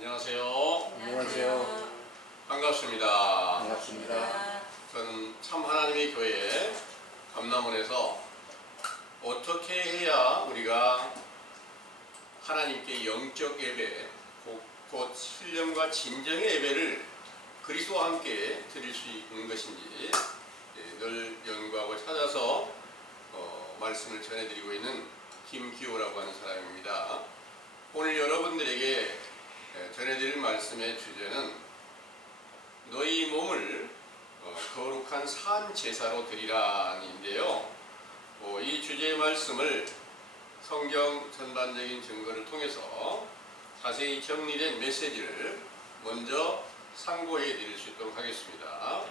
안녕하세요. 안녕하세요. 반갑습니다. 반갑습니다. 저는 참 하나님의 교회 감남원에서 어떻게 해야 우리가 하나님께 영적 예배, 곧 신령과 진정의 예배를 그리스도와 함께 드릴 수 있는 것인지 늘 연구하고 찾아서 말씀을 전해드리고 있는 김기호라고 하는 사람입니다. 오늘 여러분들에게 전해드릴 말씀의 주제는 너희 몸을 거룩한 산 제사로 드리라인데요. 이 주제의 말씀을 성경 전반적인 증거를 통해서 자세히 정리된 메시지를 먼저 상고해 드릴 수 있도록 하겠습니다.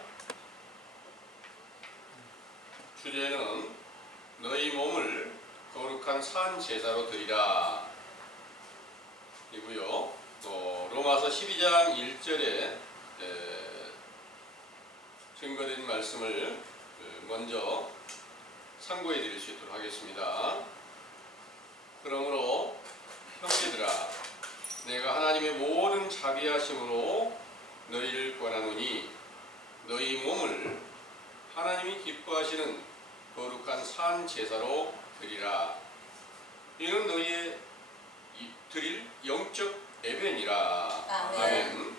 주제는 너희 몸을 거룩한 산 제사로 드리라 이고요. 로마서 12장 1절에 증거된 말씀을 먼저 상고해 드릴 수 있도록 하겠습니다. 그러므로 형제들아, 내가 하나님의 모든 자비하심으로 너희를 권하노니 너희 몸을 하나님이 기뻐하시는 거룩한 산 제사로 드리라. 이는 너희의 드릴 영적 예배니라. 아멘.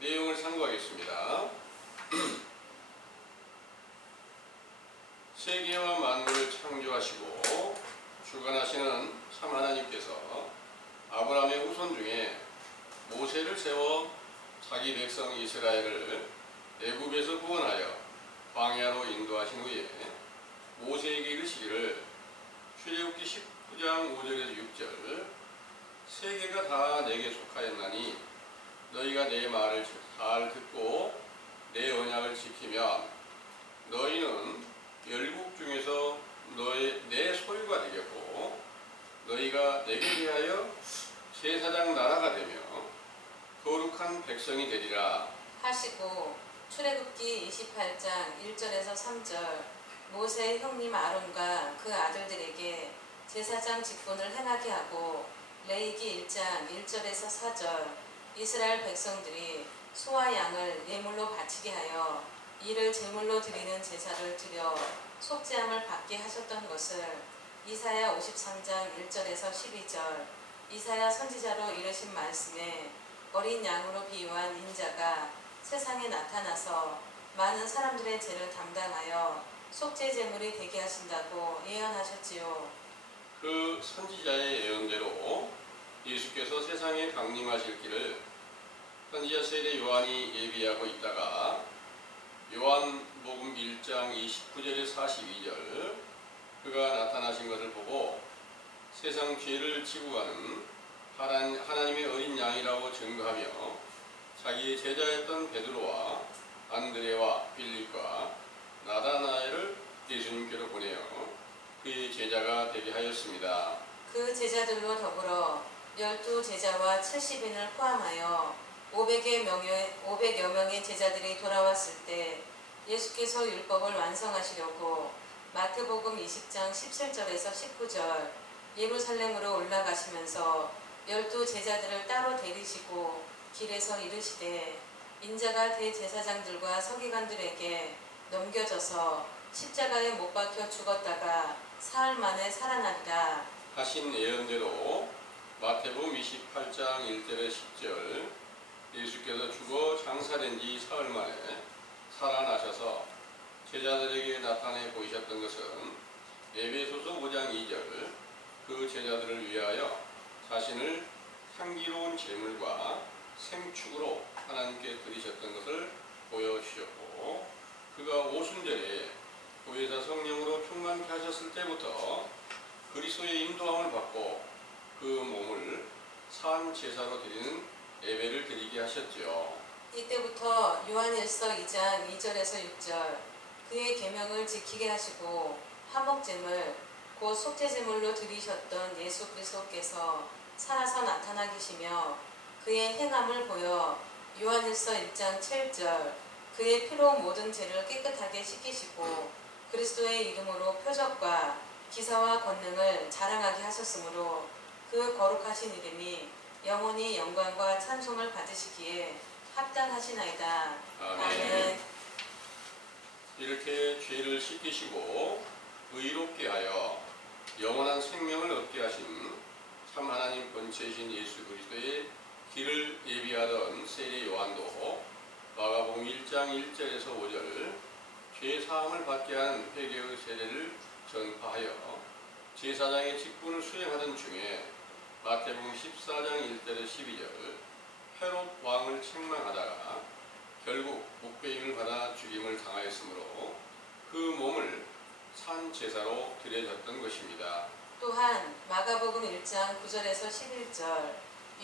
내용을 상고하겠습니다. 세계와 만물을 창조하시고 주관하시는 참 하나님께서 아브라함의 후손 중에 모세를 세워 자기 백성 이스라엘을 애굽에서 구원하여 광야로 인도하신 후에 모세에게 이르시기를 출애굽기 19장 5절에서 6절 세계가 다 내게 속하였나니 너희가 내 말을 잘 듣고 내 언약을 지키면 너희는 열국 중에서 내 소유가 되겠고 너희가 내게 대하여 제사장 나라가 되며 거룩한 백성이 되리라 하시고 출애굽기 28장 1절에서 3절 모세의 형님 아론과 그 아들들에게 제사장 직분을 행하게 하고 레위기 1장 1절에서 4절 이스라엘 백성들이 소와 양을 예물로 바치게 하여 이를 제물로 드리는 제사를 드려 속죄함을 받게 하셨던 것을 이사야 53장 1절에서 12절 이사야 선지자로 이르신 말씀에 어린 양으로 비유한 인자가 세상에 나타나서 많은 사람들의 죄를 담당하여 속죄 제물이 되게 하신다고 예언하셨지요. 그 선지자의 예언대로 예수께서 세상에 강림하실 길을 선지자 세례 요한이 예비하고 있다가 요한복음 1장 29절에 42절 그가 나타나신 것을 보고 세상 죄를 지고 가는 하나님의 어린 양이라고 증거하며 자기의 제자였던 베드로와 안드레와 빌립과 나다나엘을 예수님께로 보내어 그의 제자가 되게 하였습니다. 그 제자들로 더불어 12제자와 70인을 포함하여 500여 명의 제자들이 돌아왔을 때 예수께서 율법을 완성하시려고 마태복음 20장 17절에서 19절 예루살렘으로 올라가시면서 12제자들을 따로 데리시고 길에서 이르시되 인자가 대제사장들과 서기관들에게 넘겨져서 십자가에 못 박혀 죽었다가 사흘 만에 살아나리라 하신 예언대로 마태복음 28장 1절에 10절 예수께서 죽어 장사된 지 사흘 만에 살아나셔서 제자들에게 나타내 보이셨던 것은 에베소서 5장 2절 그 제자들을 위하여 자신을 향기로운 제물과 생축으로 하나님께 드리셨던 것을 보여주셨고 그가 오순절에 보혜사 성령으로 충만케 하셨을 때부터 그리스도의 인도함을 받고 그 몸을 산 제사로 드리는 예배를 드리게 하셨지요. 이때부터 요한일서 2장 2절에서 6절 그의 계명을 지키게 하시고 화목제물 곧 속죄제물로 드리셨던 예수 그리스도께서 살아서 나타나 계시며 그의 행함을 보여 요한일서 1장 7절 그의 피로 모든 죄를 깨끗하게 씻기시고 그리스도의 이름으로 표적과 기사와 권능을 자랑하게 하셨으므로 그 거룩하신 이름이 영원히 영광과 찬송을 받으시기에 합당하시나이다. 아멘. 아멘. 이렇게 죄를 씻기시고 의롭게 하여 영원한 생명을 얻게 하신 참 하나님 본체이신 예수 그리스도의 길을 예비하던 세례 요한도 마가복음 1장 1절에서 5절 죄 사함을 받게 한 회개의 세례를 전파하여 제사장의 직분을 수행하던 중에 마태복음 14장 1절에서 12절 헤롯 왕을 책망하다가 결국 목배임을 받아 죽임을 당하였으므로 그 몸을 산 제사로 드려졌던 것입니다. 또한 마가복음 1장 9절에서 11절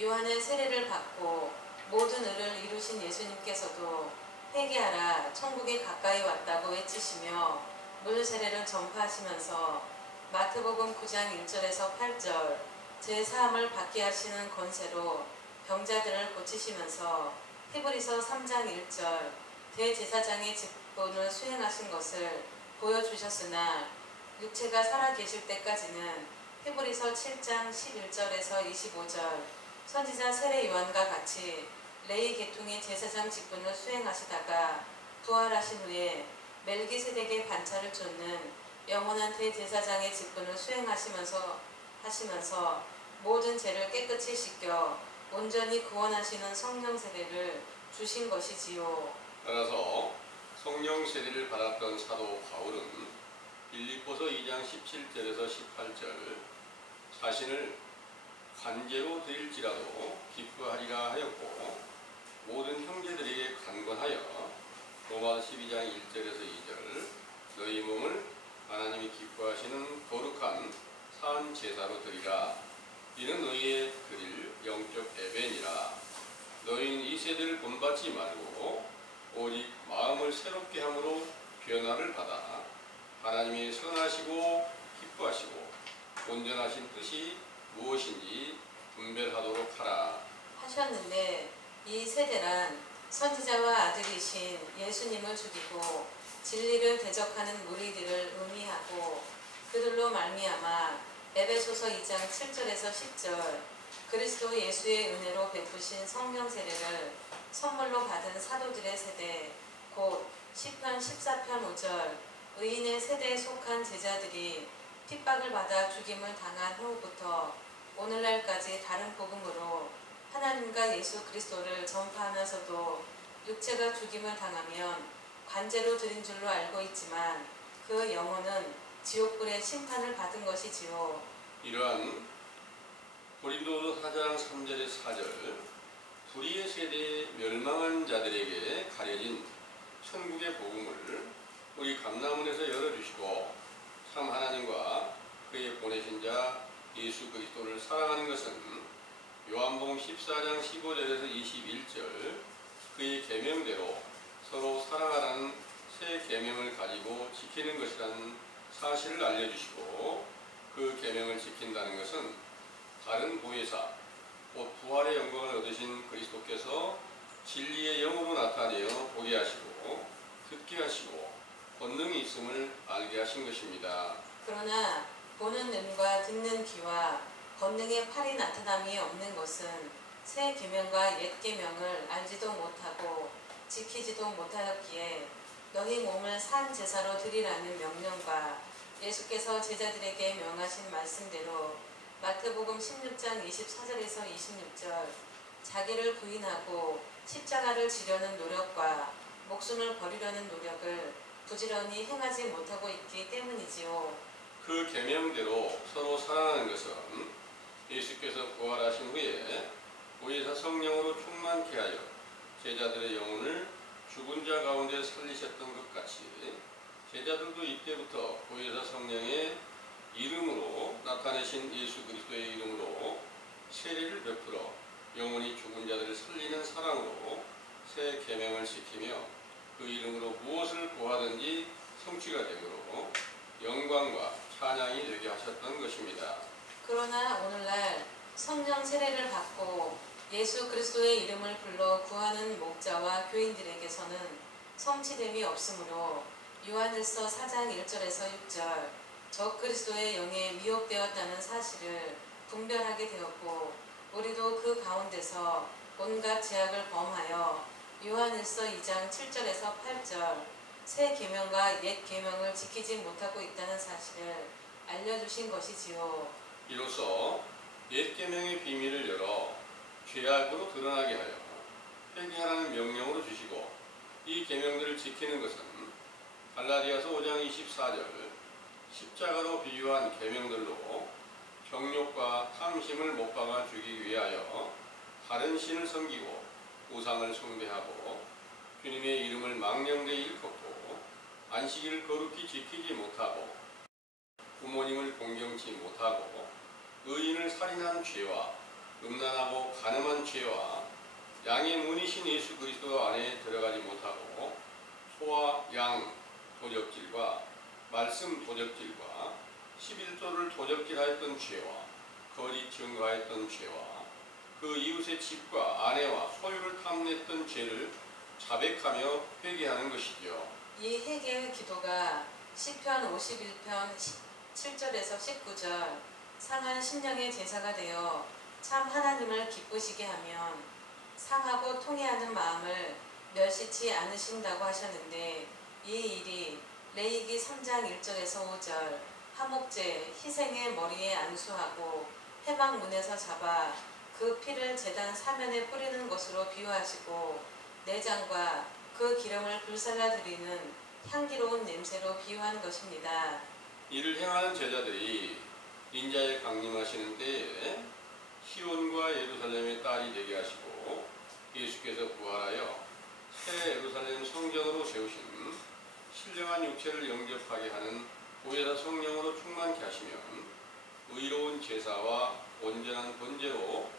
요한의 세례를 받고 모든 의를 이루신 예수님께서도 회개하라 천국이 가까이 왔다고 외치시며 물 세례를 전파하시면서 마태복음 9장 1절에서 8절 제사함을 받게 하시는 권세로 병자들을 고치시면서 히브리서 3장 1절 대제사장의 직분을 수행하신 것을 보여주셨으나 육체가 살아계실 때까지는 히브리서 7장 11절에서 25절 선지자 세례 요한과 같이 레위 계통의 제사장 직분을 수행하시다가 부활하신 후에 멜기세덱의 반차를 쫓는 영원한 대제사장의 직분을 수행하시면서 모든 죄를 깨끗이 씻겨 온전히 구원하시는 성령 세례를 주신 것이지요. 따라서 성령 세례를 받았던 사도 바울은 빌립보서 2장 17절에서 18절 자신을 관제로 드릴지라도 기뻐하리라 하였고 모든 형제들에게 간권하여 로마서 12장 1절에서 2절 너희 몸을 하나님이 기뻐하시는 거룩한 산 제사로 드리라 이는 너희의 드릴 영적 예배니라 너희는 이 세대를 본받지 말고 오직 마음을 새롭게 함으로 변화를 받아 하나님의 선하시고 기뻐하시고 온전하신 뜻이 무엇인지 분별하도록 하라 하셨는데 이 세대란 선지자와 아들이신 예수님을 죽이고 진리를 대적하는 무리들을 의미하고 그들로 말미암아 에베소서 2장 7절에서 10절 그리스도 예수의 은혜로 베푸신 성령 세례를 선물로 받은 사도들의 세대 곧 시편 14편 5절 의인의 세대에 속한 제자들이 핍박을 받아 죽임을 당한 후부터 오늘날까지 다른 복음으로 하나님과 예수 그리스도를 전파하면서도 육체가 죽임을 당하면 관제로 드린 줄로 알고 있지만 그 영혼은 지옥불의 심판을 받은 것이지요. 이러한 고린도서 4장 3절의 4절 불의의 세대에 멸망한 자들에게 가려진 천국의 복음을 우리 감람원에서 열어주시고 참 하나님과 그의 보내신 자 예수 그리스도를 사랑하는 것은 요한복음 14장 15절에서 21절 그의 계명대로 서로 사랑하라는 새 계명을 가지고 지키는 것이라는 사실을 알려주시고 그 계명을 지킨다는 것은 다른 보혜사 곧 부활의 영광을 얻으신 그리스도께서 진리의 영으로 나타내어 보게 하시고 듣게 하시고 권능이 있음을 알게 하신 것입니다. 그러나 보는 눈과 듣는 귀와 권능의 팔이 나타남이 없는 것은 새 계명과 옛 계명을 알지도 못하고 지키지도 못하였기에 너희 몸을 산 제사로 드리라는 명령과 예수께서 제자들에게 명하신 말씀대로 마태복음 16장 24절에서 26절 자기를 부인하고 십자가를 지려는 노력과 목숨을 버리려는 노력을 부지런히 행하지 못하고 있기 때문이지요. 그 계명대로 서로 사랑하는 것은 예수께서 부활하신 후에 보혜사 성령으로 충만케 하여 제자들의 영혼을 죽은 자 가운데 살리셨던 것 같이 제자들도 이때부터 보혜사 성령의 이름으로 나타내신 예수 그리스도의 이름으로 세례를 베풀어 영원히 죽은 자들을 살리는 사랑으로 새 계명을 지키며 그 이름으로 무엇을 구하든지 성취가 되므로 영광과 찬양이 되게 하셨던 것입니다. 그러나 오늘날 성령 세례를 받고 예수 그리스도의 이름을 불러 구하는 목자와 교인들에게서는 성취됨이 없으므로 요한일서 4장 1절에서 6절 적 그리스도의 영에 미혹되었다는 사실을 분별하게 되었고 우리도 그 가운데서 온갖 죄악을 범하여 요한일서 2장 7절에서 8절 새 계명과 옛 계명을 지키지 못하고 있다는 사실을 알려주신 것이지요. 이로써 옛 계명의 비밀을 열어 죄악으로 드러나게 하여 회개하라는 명령으로 주시고 이 계명들을 지키는 것은 갈라디아서 5장 24절 십자가로 비유한 계명들로 정욕과 탐심을 못 박아 주기 위하여 다른 신을 섬기고 우상을 숭배하고 주님의 이름을 망령되이 일컫고 안식일을 거룩히 지키지 못하고 부모님을 공경치 못하고 의인을 살인한 죄와 음란하고 간음한 죄와 양의 문이신 예수 그리스도 안에 들어가지 못하고 소와 양 도적질과 말씀 도적질과 11조를 도적질하였던 죄와 거짓 증거하였던 죄와 그 이웃의 집과 아내와 소유를 탐냈던 죄를 자백하며 회개하는 것이죠. 이 회개의 기도가 시편 51편 7절에서 19절 상한 심령의 제사가 되어 참 하나님을 기쁘시게 하면 상하고 통회하는 마음을 멸시치 않으신다고 하셨는데 이 일이 레위기 3장 1절에서 5절 화목제 희생의 머리에 안수하고 회막문에서 잡아 그 피를 제단 사면에 뿌리는 것으로 비유하시고 내장과 그 기름을 불살라 드리는 향기로운 냄새로 비유한 것입니다. 이를 행하는 제자들이 인자에 강림하시는 때에 시온과 예루살렘의 딸이 되게 하시고 예수께서 부활하여 새 예루살렘 성전으로 세우신 신령한 육체를 영접하게 하는 보혜사 성령으로 충만케 하시면 의로운 제사와 온전한 번제로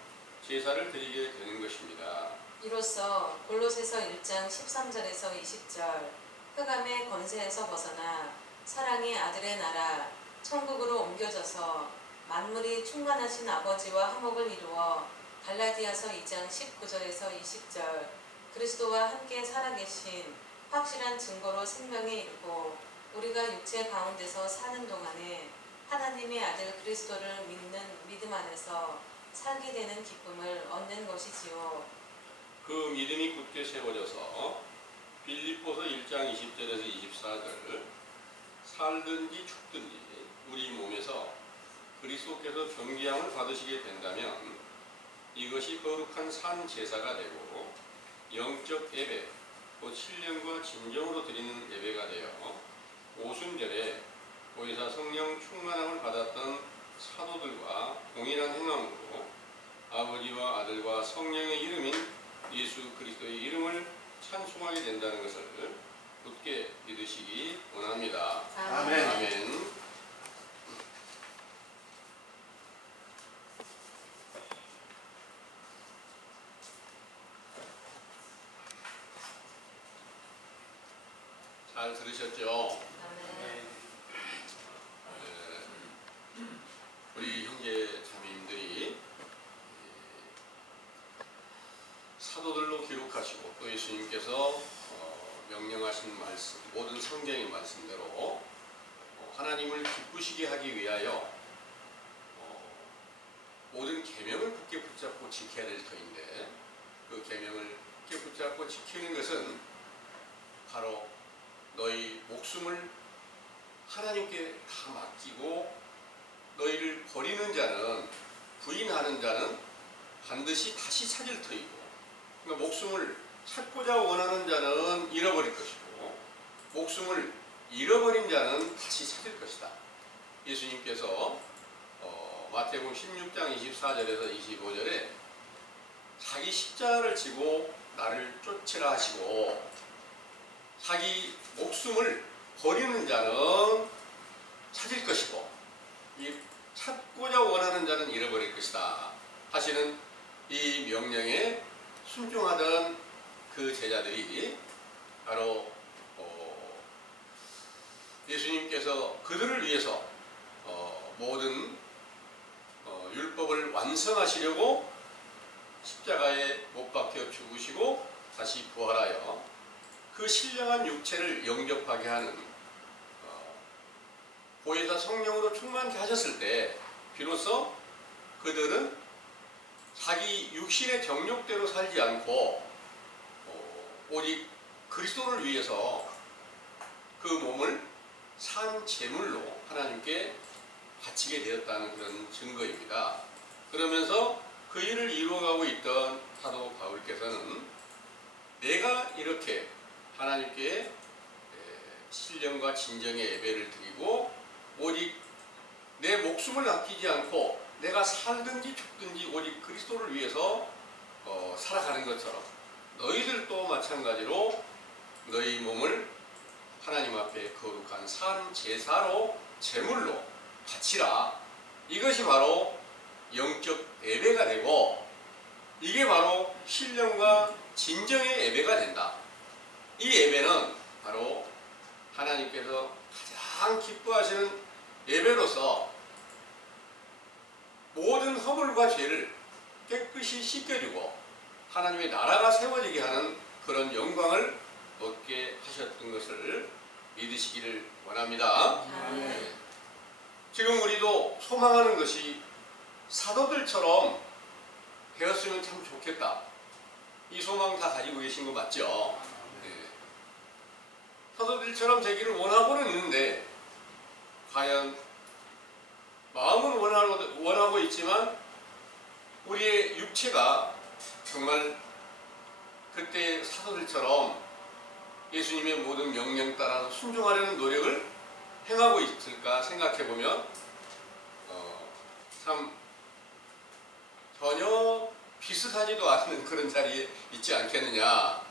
제사를 드리게 되는 것입니다. 이로써 골로새서 1장 13절에서 20절 흑암의 권세에서 벗어나 사랑의 아들의 나라 천국으로 옮겨져서 만물이 충만하신 아버지와 화목을 이루어 갈라디아서 2장 19절에서 20절 그리스도와 함께 살아계신 확실한 증거로 생명에 이르고 우리가 육체 가운데서 사는 동안에 하나님의 아들 그리스도를 믿는 믿음 안에서 살게 되는 기쁨을 얻는 것이지요. 그 믿음이 굳게 세워져서 빌립보서 1장 20절에서 24절 살든지 죽든지 우리 몸에서 그리스도께서 존귀함을 받으시게 된다면 이것이 거룩한 산 제사가 되고 영적 예배 곧 신령과 진정으로 드리는 예배가 되어 오순절에 보혜사 성령 충만함을 받았던 사도들과 동일한 행함으로 아버지와 아들과 성령의 이름인 예수 그리스도의 이름을 찬송하게 된다는 것을 굳게 믿으시기 원합니다. 아멘. 아멘. 잘 들으셨죠? 아멘. 우리 형제 자매님들이 사도들로 기록하시고 또 예수님께서 명령하신 말씀, 모든 성경의 말씀대로 하나님을 기쁘시게 하기 위하여 모든 계명을 굳게 붙잡고 지켜야 될 터인데 그 계명을 굳게 붙잡고 지키는 것은 바로 너희 목숨을 하나님께 다 맡기고 너희를 버리는 자는 부인하는 자는 반드시 다시 찾을 터이고 그러니까 목숨을 찾고자 원하는 자는 잃어버릴 것이고 목숨을 잃어버린 자는 다시 찾을 것이다. 예수님께서 마태복음 16장 24절에서 25절에 자기 십자가를 지고 나를 쫓으라 하시고 자기 목숨을 버리는 자는 찾을 것이고 이 찾고자 원하는 자는 잃어버릴 것이다 하시는 이 명령에 순종하던 그 제자들이 바로 예수님께서 그들을 위해서 모든 율법을 완성하시려고 십자가에 못 박혀 죽으시고 다시 부활하여 그 신령한 육체를 영접하게 하는 보혜사 성령으로 충만케 하셨을 때 비로소 그들은 자기 육신의 정욕대로 살지 않고 오직 그리스도를 위해서 그 몸을 산 제물로 하나님께 바치게 되었다는 그런 증거입니다. 그러면서 그 일을 이루어가고 있던 사도 바울께서는 내가 이렇게 하나님께 신령과 진정의 예배를 드리고 오직 내 목숨을 아끼지 않고 내가 살든지 죽든지 오직 그리스도를 위해서 살아가는 것처럼 너희들도 마찬가지로 너희 몸을 하나님 앞에 거룩한 산 제사로 제물로 바치라. 이것이 바로 영적 예배가 되고 이게 바로 신령과 진정의 예배가 된다. 이 예배는 바로 하나님께서 가장 기뻐하시는 예배로서 모든 허물과 죄를 깨끗이 씻겨주고 하나님의 나라가 세워지게 하는 그런 영광을 얻게 하셨던 것을 믿으시기를 원합니다. 아멘. 지금 우리도 소망하는 것이 사도들처럼 되었으면 참 좋겠다. 이 소망 다 가지고 계신 거 맞죠? 네. 사도들처럼 되기를 원하고는 있는데 과연 마음은 원하고 있지만 우리의 육체가 정말 그때 사도들처럼 예수님의 모든 명령 따라서 순종하려는 노력을 행하고 있을까 생각해보면 참 전혀 비슷하지도 않은 그런 자리에 있지 않겠느냐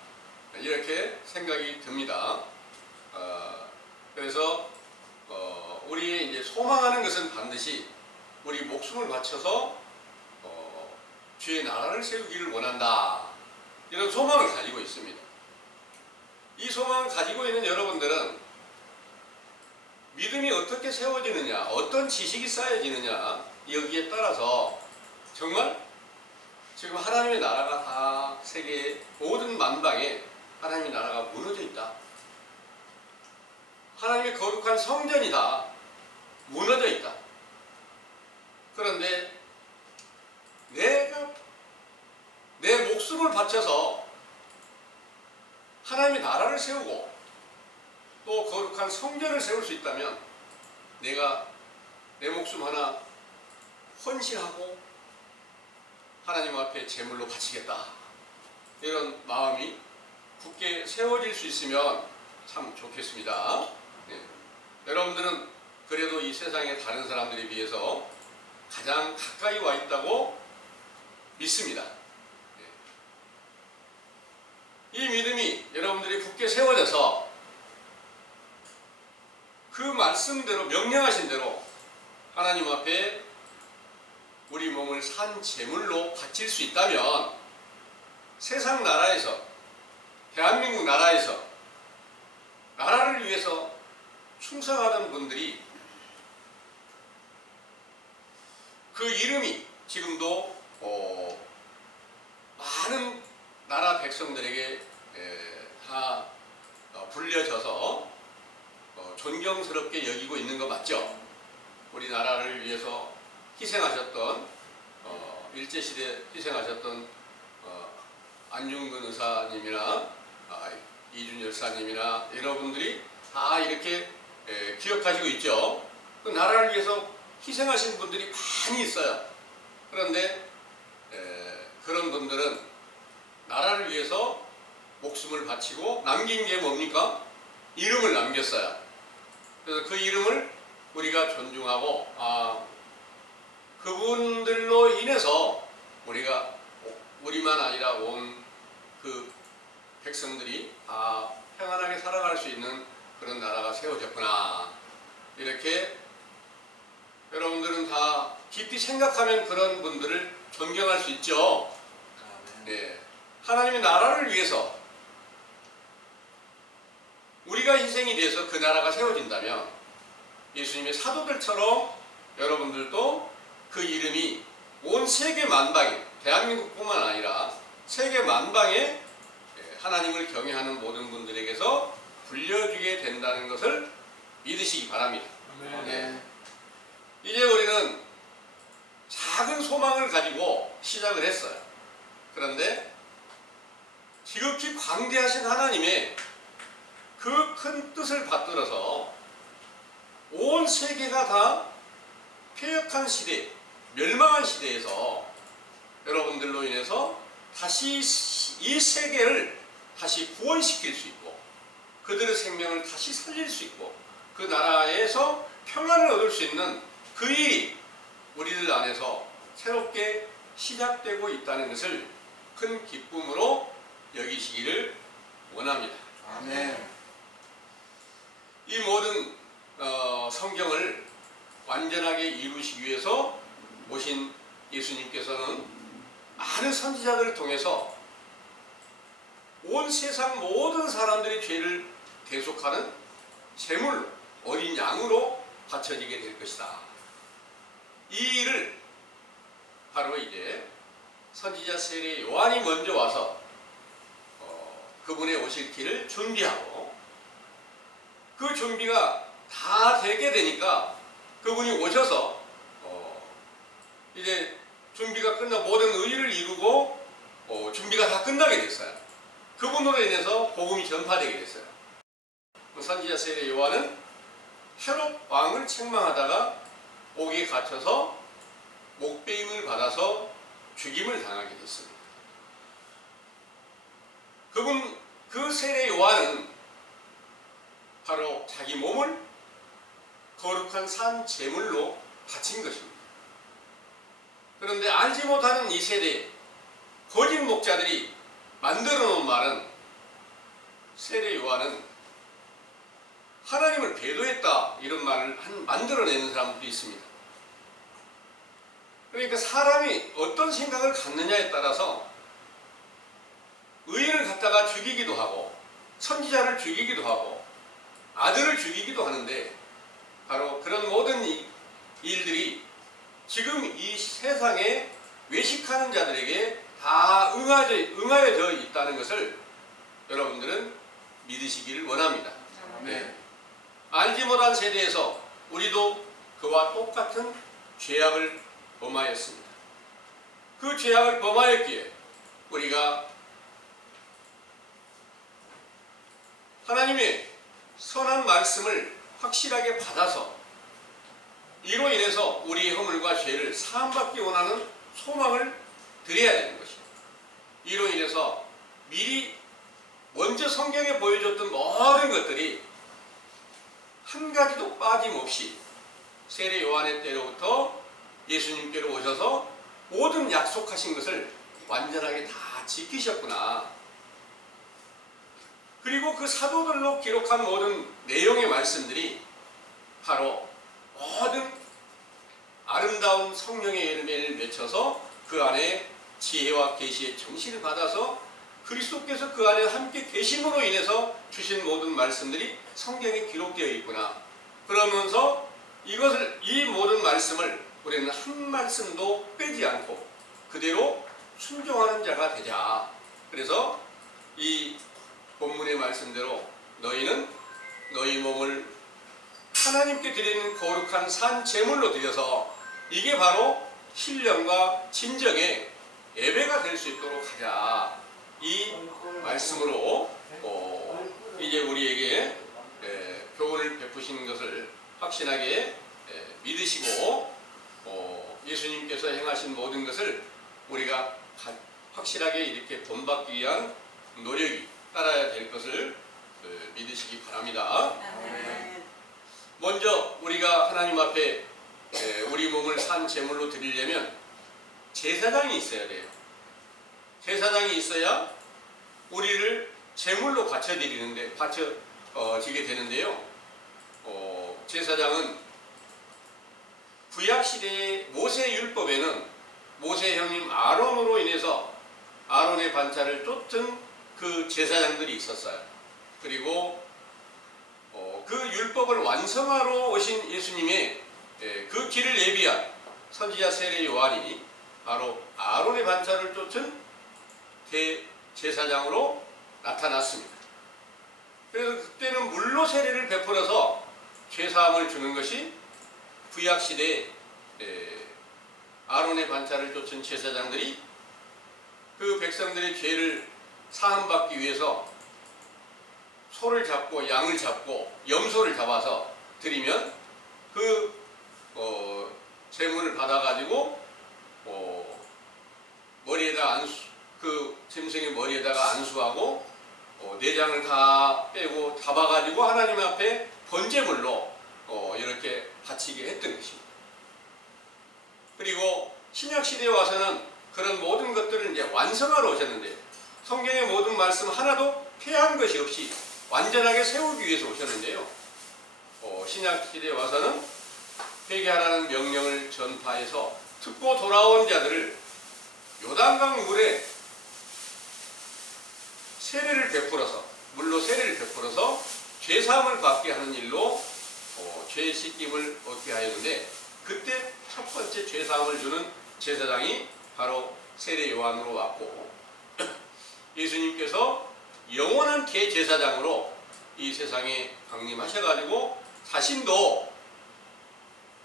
이렇게 생각이 듭니다. 그래서 우리 이제 소망하는 것은 반드시 우리 목숨을 바쳐서 주의 나라를 세우기를 원한다. 이런 소망을 가지고 있습니다. 이 소망을 가지고 있는 여러분들은 믿음이 어떻게 세워지느냐, 어떤 지식이 쌓여지느냐 여기에 따라서 정말 지금 하나님의 나라가 다 세계의 모든 만방에 하나님의 나라가 무너져 있다. 하나님의 거룩한 성전이 다 무너져 있다. 그런데 내가 내 목숨을 바쳐서 하나님의 나라를 세우고 또 거룩한 성전을 세울 수 있다면 내가 내 목숨 하나 헌신하고 하나님 앞에 제물로 바치겠다. 이런 마음이 굳게 세워질 수 있으면 참 좋겠습니다. 네. 여러분들은 그래도 이 세상의 다른 사람들에 비해서 가장 가까이 와 있다고 믿습니다. 네. 이 믿음이 여러분들이 굳게 세워져서 그 말씀대로 명령하신 대로 하나님 앞에 우리 몸을 산 제물로 바칠 수 있다면 세상 나라에서 대한민국 나라에서 나라를 위해서 충성하던 분들이 그 이름이 지금도 많은 나라 백성들에게 다 불려져서 존경스럽게 여기고 있는 거 맞죠? 우리나라를 위해서 희생하셨던 일제시대 희생하셨던 안중근 의사님이나 이준 열사님이나 여러분들이 다 이렇게 기억하시고 있죠. 그 나라를 위해서 희생하신 분들이 많이 있어요. 그런데 그런 분들은 나라를 위해서 목숨을 바치고 남긴 게 뭡니까? 이름을 남겼어요. 그래서 그 이름을 우리가 존중하고 그분들로 인해서 우리만 아니라 온 그 백성들이 평안하게 살아갈 수 있는 그런 나라가 세워졌구나. 이렇게 여러분들은 다 깊이 생각하면 그런 분들을 존경할 수 있죠. 네. 하나님의 나라를 위해서 우리가 희생이 돼서 그 나라가 세워진다면 예수님의 사도들처럼 여러분들도 그 이름이 온 세계 만방에 대한민국뿐만 아니라 세계 만방에 하나님을 경외하는 모든 분들에게서 불려주게 된다는 것을 믿으시기 바랍니다. 네. 이제 우리는 작은 소망을 가지고 시작을 했어요. 그런데 지극히 광대하신 하나님의 그 큰 뜻을 받들어서 온 세계가 다 폐역한 시대, 멸망한 시대에서 여러분들로 인해서 다시 이 세계를 다시 구원시킬 수 있고 그들의 생명을 다시 살릴 수 있고 그 나라에서 평안을 얻을 수 있는 그 일이 우리들 안에서 새롭게 시작되고 있다는 것을 큰 기쁨으로 여기시기를 원합니다. 아멘. 이 모든 성경을 완전하게 이루시기 위해서 오신 예수님께서는 많은 선지자들을 통해서 온 세상 모든 사람들의 죄를 대속하는 제물로 어린 양으로 바쳐지게 될 것이다. 이 일을 바로 이제 선지자 세례 요한이 먼저 와서 그분의 오실 길을 준비하고 그 준비가 다 되게 되니까 그분이 오셔서 이제 준비가 끝나 모든 의의를 이루고 준비가 다 끝나게 됐어요. 그분으로 인해서 복음이 전파되게 됐어요. 선지자 세례 요한은 헤롯 왕을 책망하다가 옥에 갇혀서 목베임을 받아서 죽임을 당하게 됐습니다. 그 세례 요한은 바로 자기 몸을 거룩한 산 제물로 바친 것입니다. 그런데 알지 못하는 이 세대 거짓 목자들이 만들어 놓은 말은 세례 요한은 하나님을 배도했다 이런 말을 만들어내는 사람도 있습니다. 그러니까 사람이 어떤 생각을 갖느냐에 따라서 의인을 갖다가 죽이기도 하고 선지자를 죽이기도 하고 아들을 죽이기도 하는데 바로 그런 모든 일들이 지금 이 세상에 외식하는 자들에게 다 응하여져 있다는 것을 여러분들은 믿으시기를 원합니다. 네. 알지 못한 세대에서 우리도 그와 똑같은 죄악을 범하였습니다. 그 죄악을 범하였기에 우리가 하나님의 선한 말씀을 확실하게 받아서 이로 인해서 우리의 허물과 죄를 사함받기 원하는 소망을 드려야 되는 것입니다. 이로 인해서 미리 먼저 성경에 보여줬던 모든 것들이 한 가지도 빠짐없이 세례 요한의 때로부터 예수님께로 오셔서 모든 약속하신 것을 완전하게 다 지키셨구나. 그리고 그 사도들로 기록한 모든 내용의 말씀들이 바로 모든 아름다운 성령의 열매를 맺혀서 그 안에 지혜와 계시의 정신을 받아서 그리스도께서 그 안에 함께 계심으로 인해서 주신 모든 말씀들이 성경에 기록되어 있구나. 그러면서 이 모든 말씀을 우리는 한 말씀도 빼지 않고 그대로 순종하는 자가 되자. 그래서 이 본문의 말씀대로 너희는 너희 몸을 하나님께 드리는 거룩한 산 제물로 드려서 이게 바로 신령과 진정의 예배가 될 수 있도록 하자. 이 말씀으로 이제 우리에게 교훈을 베푸시는 것을 확신하게 믿으시고 예수님께서 행하신 모든 것을 우리가 확실하게 이렇게 본받기 위한 노력이 따라야 될 것을 믿으시기 바랍니다. 먼저 우리가 하나님 앞에 우리 몸을 산 제물로 드리려면 제사장이 있어야 돼요. 제사장이 있어야 우리를 제물로 바쳐지게 되는데요. 제사장은 구약시대의 모세율법에는 모세 형님 아론으로 인해서 아론의 반차를 쫓은 그 제사장들이 있었어요. 그리고 그 율법을 완성하러 오신 예수님의 그 길을 예비한 선지자 세례 요한이 바로 아론의 반차를 쫓은 대제사장으로 나타났습니다. 그래서 그때는 물로 세례를 베풀어서 죄사함을 주는 것이 구약시대의 아론의 반차를 쫓은 제사장들이 그 백성들의 죄를 사함받기 위해서 소를 잡고 양을 잡고 염소를 잡아서 드리면 그 제물을 받아가지고 머리에다 그 짐승의 머리에다가 안수하고 내장을 다 빼고 잡아가지고 하나님 앞에 번제물로 이렇게 바치게 했던 것입니다. 그리고 신약 시대에 와서는 그런 모든 것들을 이제 완성하러 오셨는데 성경의 모든 말씀 하나도 폐한 것이 없이 완전하게 세우기 위해서 오셨는데요. 신약 시대에 와서는 회개하라는 명령을 전파해서 듣고 돌아온 자들을 요단강 물에 물로 세례를 베풀어서 죄사함을 받게 하는 일로 죄 씻김을 얻게 하였는데, 그때 첫 번째 죄사함을 주는 제사장이 바로 세례 요한으로 왔고, 예수님께서 영원한 대제사장으로 이 세상에 강림하셔가지고 자신도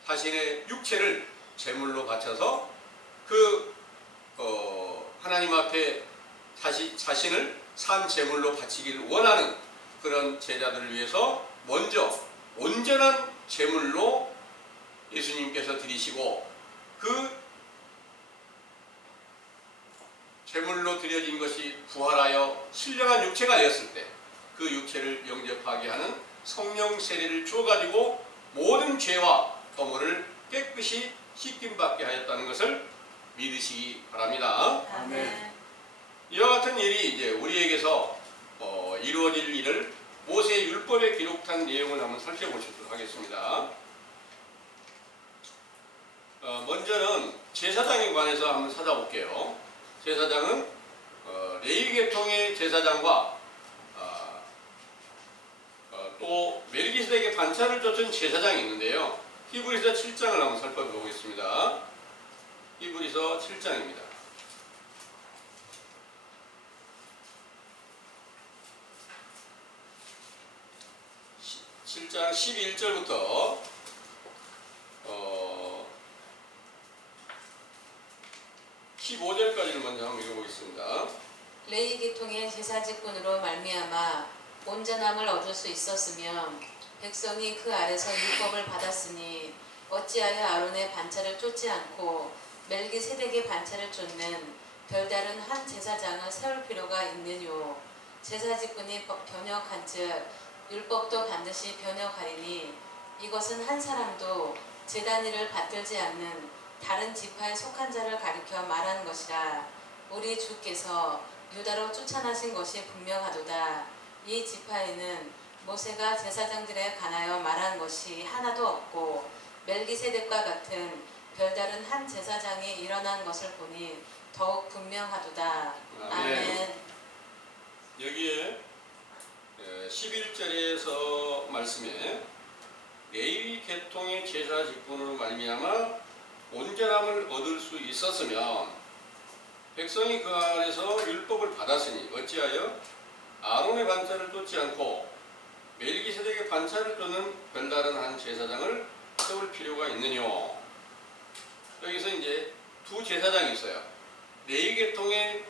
자신의 육체를 제물로 바쳐서 그 하나님 앞에 자신을 산 제물로 바치기를 원하는 그런 제자들을 위해서 먼저 온전한 제물로 예수님께서 드리시고, 그 제물로 드려진 것이 부활하여 신령한 육체가 되었을 때 그 육체를 영접하게 하는 성령 세례를 주어가지고 모든 죄와 허물을 깨끗이 씻김받게 하였다는 것을 믿으시기 바랍니다. 아멘. 이와 같은 일이 이제 우리에게서 이루어질 일을 모세의 율법에 기록한 내용을 한번 살펴보시도록 하겠습니다. 먼저는 제사장에 관해서 한번 찾아볼게요. 제사장은 레위 계통의 제사장과 또 멜기세덱의 반차를 쫓은 제사장이 있는데요. 히브리서 7장을 한번 살펴보겠습니다. 히브리서 7장입니다. 7장 11절부터 15절까지를 먼저 한번 읽어보겠습니다. 레위 계통의 제사 직분으로 말미암아 온전함을 얻을 수 있었으면 백성이 그 아래서 율법을 받았으니 어찌하여 아론의 반차를 쫓지 않고 멜기세덱의 반차를 쫓는 별다른 한 제사장을 세울 필요가 있느뇨. 제사 직분이 변혁한즉 율법도 반드시 변혁하리니 이것은 한 사람도 제단 일을 받들지 않는 다른 지파에 속한 자를 가리켜 말하는 것이라. 우리 주께서 유다로 쫓아나신 것이 분명하도다. 이 지파에는 모세가 제사장들에 관하여 말한 것이 하나도 없고 멜기세덱과 같은 별다른 한 제사장이 일어난 것을 보니 더욱 분명하도다. 아멘. 여기에 11절에서 말씀에 레위 계통의 제사 직분으로 말미암아 온전함을 얻을 수 있었으면 백성이 그 안에서 율법을 받았으니 어찌하여 아론의 반차를 쫓지 않고 멜기세덱의 반차를 쫓는 별다른 한 제사장을 세울 필요가 있느뇨. 여기서 이제 두 제사장이 있어요. 레위 계통의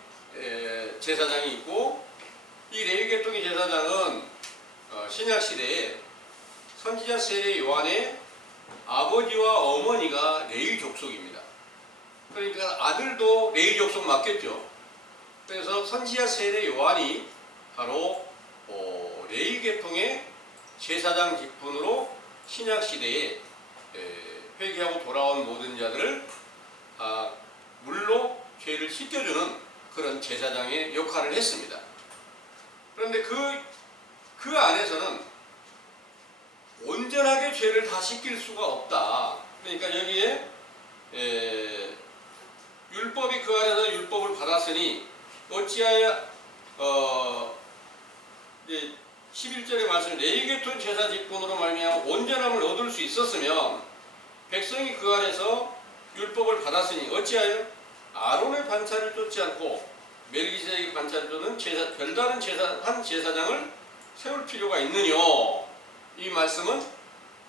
제사장이 있고, 이 레위 계통의 제사장은 신약 시대에 선지자 세례 요한의 아버지와 어머니가 레위 족속입니다. 그러니까 아들도 레위 족속 맞겠죠. 그래서 선지자 세례 요한이 바로 레위 계통의 제사장 직분으로 신약 시대에 회개하고 돌아온 모든 자들을 물로 죄를 씻겨주는 그런 제사장의 역할을 했습니다. 그런데 그 안에서는 온전하게 죄를 다 씻길 수가 없다. 그러니까 여기에 율법이 그 안에서 율법을 받았으니 어찌하여 11절의 말씀, 레위 계통 제사 직분으로 말미암아 온전함을 얻을 수 있었으면 백성이 그 안에서 율법을 받았으니 어찌하여 아론의 반차를 쫓지 않고 멜기세덱의 반차를 쫓는 별다른 한 제사장을 세울 필요가 있느뇨. 이 말씀은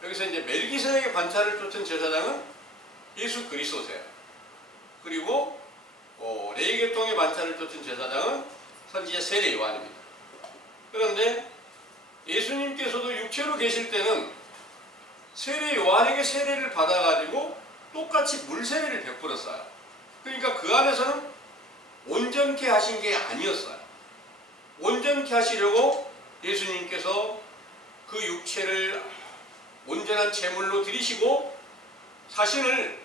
여기서 이제 멜기세덱의 반차를 쫓은 제사장은 예수 그리스도세요. 그리고 레위계통의 반차를 쫓은 제사장은 선지자 세례 요한입니다. 그런데 예수님께서도 육체로 계실 때는 세례 요한에게 세례를 받아가지고 똑같이 물 세례를 베풀었어요. 그러니까 그 안에서는 온전케 하신 게 아니었어요. 온전케 하시려고 예수님께서 그 육체를 온전한 제물로 드리시고 자신을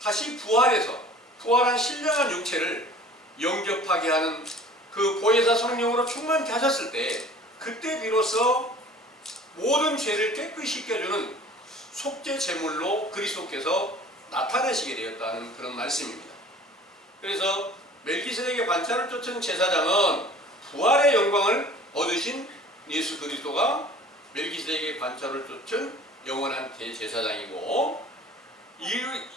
다시 부활한 신령한 육체를 영접하게 하는 그 보혜사 성령으로 충만케 하셨을 때 그때 비로소 모든 죄를 깨끗이 씻겨주는 속죄 제물로 그리스도께서 나타나시게 되었다는 그런 말씀입니다. 그래서 멜기세덱의 반차를 쫓은 제사장은 부활의 영광을 얻으신 예수 그리스도가 멜기세덱의 반차를 쫓은 영원한 대제사장이고 이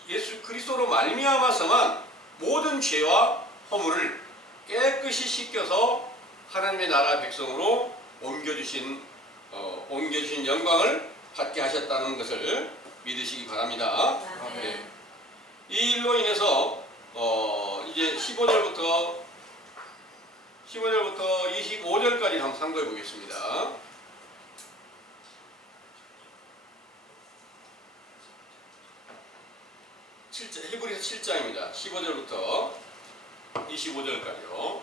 예수 그리스도로 말미암아서만 모든 죄와 허물을 깨끗이 씻겨서 하나님의 나라 백성으로 옮겨주신 영광을 받게 하셨다는 것을 믿으시기 바랍니다. 아멘. 네. 이 일로 인해서 이제 15절부터 25절까지 한번 상고해 보겠습니다. 히브리서 7장입니다. 15절부터 25절까지요.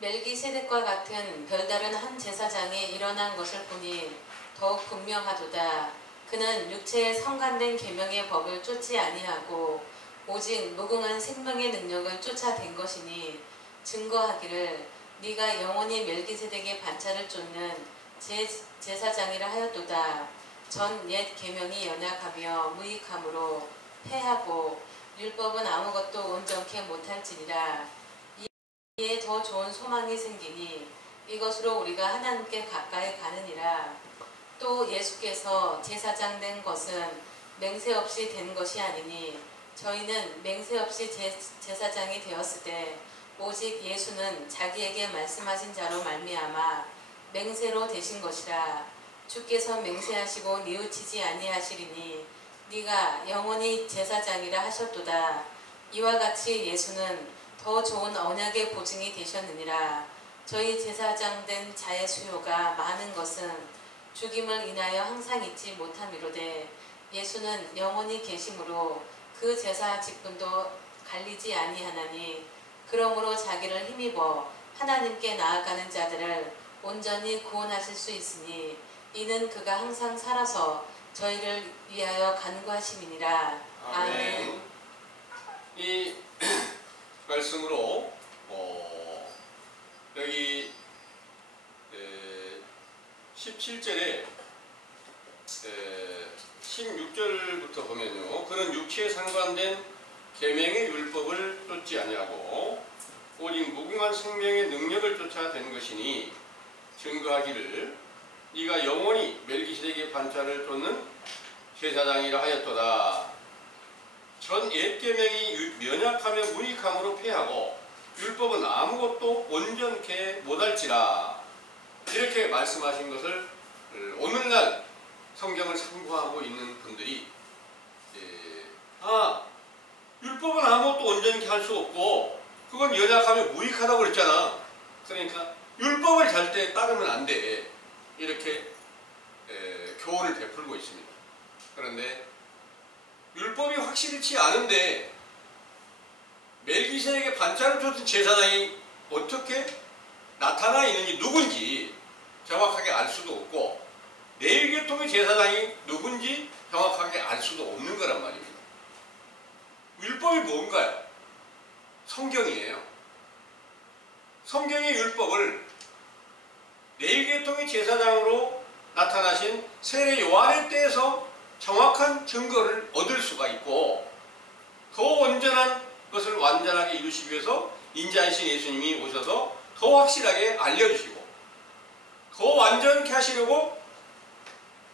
멜기세덱과 같은 별다른 한 제사장이 일어난 것을 보니 더욱 분명하도다. 그는 육체에 성간된 계명의 법을 쫓지 아니하고 오직 무궁한 생명의 능력을 쫓아댄 것이니 증거하기를 네가 영원히 멜기세덱의 반차를 쫓는 제사장이라 하였도다. 전 옛 계명이 연약하며 무익함으로 패하고 율법은 아무것도 온전케 못할지니라. 이에 더 좋은 소망이 생기니 이것으로 우리가 하나님께 가까이 가느니라. 또 예수께서 제사장 된 것은 맹세 없이 된 것이 아니니 저희는 맹세 없이 제사장이 되었을 때 오직 예수는 자기에게 말씀하신 자로 말미암아 맹세로 되신 것이라. 주께서 맹세하시고 뉘우치지 아니하시리니 네가 영원히 제사장이라 하셨도다. 이와 같이 예수는 더 좋은 언약의 보증이 되셨느니라. 저희 제사장 된 자의 수요가 많은 것은 죽임을 인하여 항상 잊지 못함이로되 예수는 영원히 계심으로 그 제사 직분도 갈리지 아니하나니 그러므로 자기를 힘입어 하나님께 나아가는 자들을 온전히 구원하실 수 있으니 이는 그가 항상 살아서 저희를 위하여 간구하심이니라. 아멘. 이 말씀으로 여기 17절에 16절부터 보면요. 그는 육체에 상관된 계명의 율법을 쫓지 아니하고 오직 무궁한 생명의 능력을 쫓아낸 것이니 증거하기를 네가 영원히 멜기세덱의 반차를 쫓는 제사장이라 하였도다. 전 옛 계명이 연약하며 무익함으로 패하고 율법은 아무것도 온전케 못할지라. 이렇게 말씀하신 것을 오늘날 성경을 참고하고 있는 분들이 율법은 아무것도 온전케 할 수 없고 그건 연약하며 무익하다고 그랬잖아. 그러니까 율법을 잘 때 따르면 안 돼. 이렇게 교훈을 베풀고 있습니다. 그런데 율법이 확실치 않은데 멜기세덱의 반차를 쫓은 제사장이 어떻게 나타나 있는지 누군지 정확하게 알 수도 없고 레위계통의 제사장이 누군지 정확하게 알 수도 없는 거란 말입니다. 율법이 뭔가요? 성경이에요. 성경의 율법을 레위계통의 제사장으로 나타나신 세례 요한의 때에서 정확한 증거를 얻을 수가 있고 더 온전한 것을 완전하게 이루시기 위해서 인자이신 예수님이 오셔서 더 확실하게 알려주시고 더 완전케 하시려고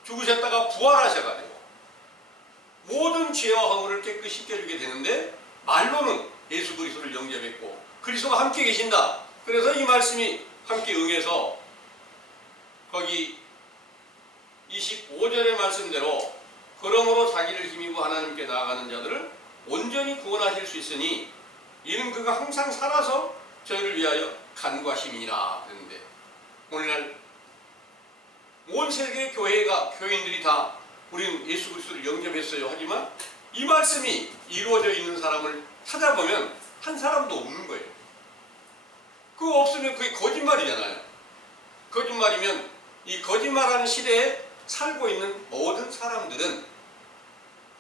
죽으셨다가 부활하셔가지고 모든 죄와 허물을 깨끗이 씻겨주게 되는데 말로는 예수 그리스도를 영접했고 그리스도가 함께 계신다. 그래서 이 말씀이 함께 응해서 거기 25절의 말씀대로 그러므로 자기를 힘입어 하나님께 나아가는 자들을 온전히 구원하실 수 있으니 이는 그가 항상 살아서 저희를 위하여 간구하심이니라 그랬는데, 오늘날 온 세계 교인들이 다 우리는 예수 그리스도를 영접했어요 하지만 이 말씀이 이루어져 있는 사람을 찾아보면 한 사람도 없는 거예요. 그거 없으면 그게 거짓말이잖아요. 거짓말이면 이 거짓말하는 시대에 살고 있는 모든 사람들은